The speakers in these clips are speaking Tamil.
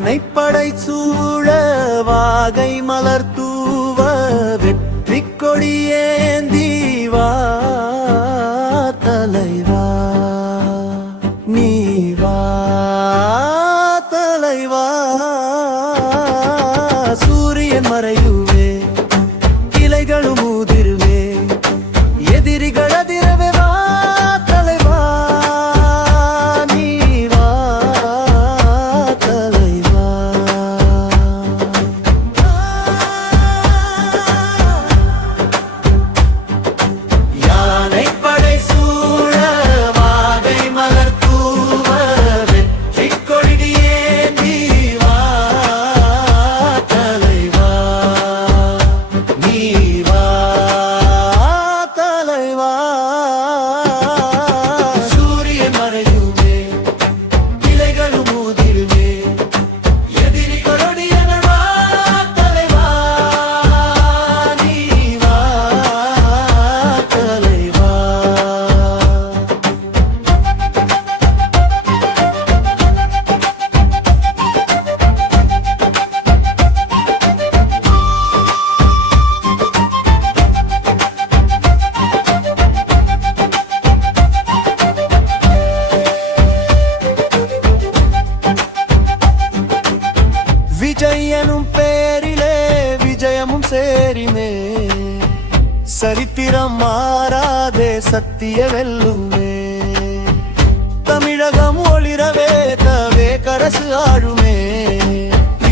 யானைப்படை சூழ வாகை மலர் தூவ வெற்றி கொடியேந்தி வா தலைவா நீ வா தலைவா சூரியன் மறையுவே இலைகளும் ஊதிருவே எதிரிகள் அதிரவே வா தலைவா நீ வா தலைவா யானைப்படை சூழ வாகை மலர் தூவ வெற்றி கொடியேந்தி வா தலைவா நீ வா தலைவா சூரியன் மறையுமே இலைகளும் ஊதிருமே எதிரிகளோடு வா தலைவா நீ வா தலைவா விஜயனும் பேரிலே விஜயமும் சேரிமே சரித்திரம் மாறாதே சத்திய வெல்லுமே தமிழகம் ஒளிரவே தவே கரசு ஆழுமே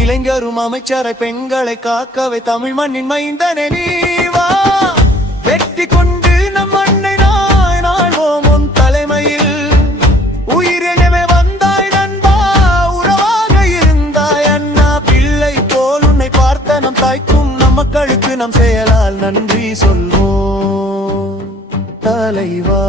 இளைஞரும் அமைச்சரை பெண்களை காக்கவே தமிழ் மண்ணின் மைந்தனே நீ வா வெற்றி கொண்டு நம் மண்ணை நாள்வோம் உன் தலைமையில் உயிரினமே வந்தாய் நண்பா உறவாக இருந்தாய் அண்ணா பிள்ளை போல் உன்னை பார்த்த நம் தாய்க்கும் நம் மக்களுக்கு நம் செயலால் நன்றி சொல்வோம் தலைவா